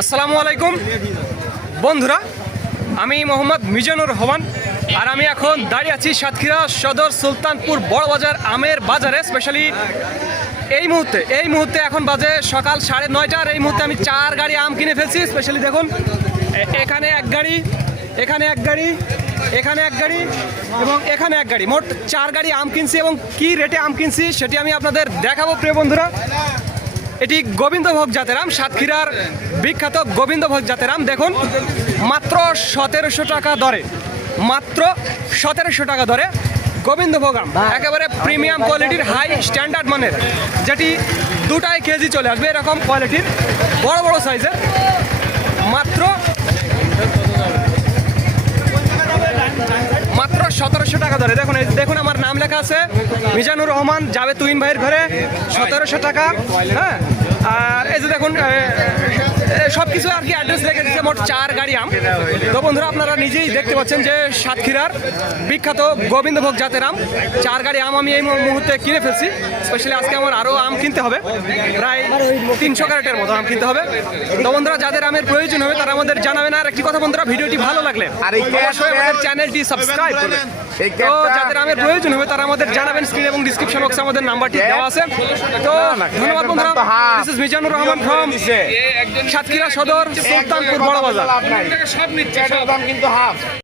আসসালামু আলাইকুম। বন্ধুরা, আমি মোহাম্মদ মিজানুর রহমান আর আমি এখন দাঁড়িয়ে আছি সাতক্ষীরা সদর সুলতানপুর বড়বাজার আমের বাজারে স্পেশালি এই মুহূর্তে। এই মুহূর্তে এখন বাজে সকাল সাড়ে নয়টার। এই মুহূর্তে আমি চার গাড়ি আম কিনে ফেলছি স্পেশালি দেখুন। এখানে এক গাড়ি, এখানে এক গাড়ি, এখানে এক গাড়ি এবং এখানে এক গাড়ি। মোট চার গাড়ি আম কিনছি এবং কি রেটে আম কিনছি সেটি আমি আপনাদের দেখাবো, প্রিয় বন্ধুরা। এটি গোবিন্দভোগ জাতেরাম সাতক্ষীরার বিখ্যাত গোবিন্দভোগ জাতেরাম। দেখুন মাত্র সতেরোশো টাকা দরে মাত্র সতেরোশো টাকা দরে গোবিন্দভোগ আম। একেবারে প্রিমিয়াম কোয়ালিটির হাই স্ট্যান্ডার্ড মানের যেটি দুটাই কেজি চলে আসবে এরকম কোয়ালিটির বড় বড় সাইজের মাত্র মাত্র সতেরোশো টাকা ধরে। দেখুন দেখুন আমার নাম লেখা আছে, মিজানুর রহমান যাবে তুইন ভাইয়ের ঘরে, সতেরোশো টাকা হ্যাঁ? আর এই যে দেখুন সব কিছু আর কি অ্যাড্রেস লেখে দিচ্ছে মোট চার গাড়ি আম। তো বন্ধুরা আপনারা নিজেই দেখতে পাচ্ছেন যে সাতক্ষীরার বিখ্যাত গোবিন্দভোগ জাতের আম। চার গাড়ি আম আমি এই মুহূর্তে কিনে ফেলছি। স্পেশালি আজকে আমার আরও আম কিনতে হবে। প্রায় তিনশো ক্যারেটের মতো আম কিনতে হবে। তো বন্ধুরা যাদের আমের প্রয়োজন হবে তারা আমাদের জানাবেন। আর একটি কথা বন্ধুরা ভিডিওটি ভালো লাগলে আর অবশ্যই আমাদের চ্যানেলটি সাবস্ক্রাইব করবেন। তো যাদের আমের প্রয়োজন হবে তারা আমাদের জানাবেন স্ক্রিন এবং ডিসক্রিপশন বক্সে আমাদের নাম্বারটি দেওয়া আছে। তো ধন্যবাদ বন্ধুরা। This is Mizanur Rahman from দিছে। সাতক্ষীরা সদর সুলতানপুর বড় বাজার সব নিচ্ছে দাম কিন্তু হাফ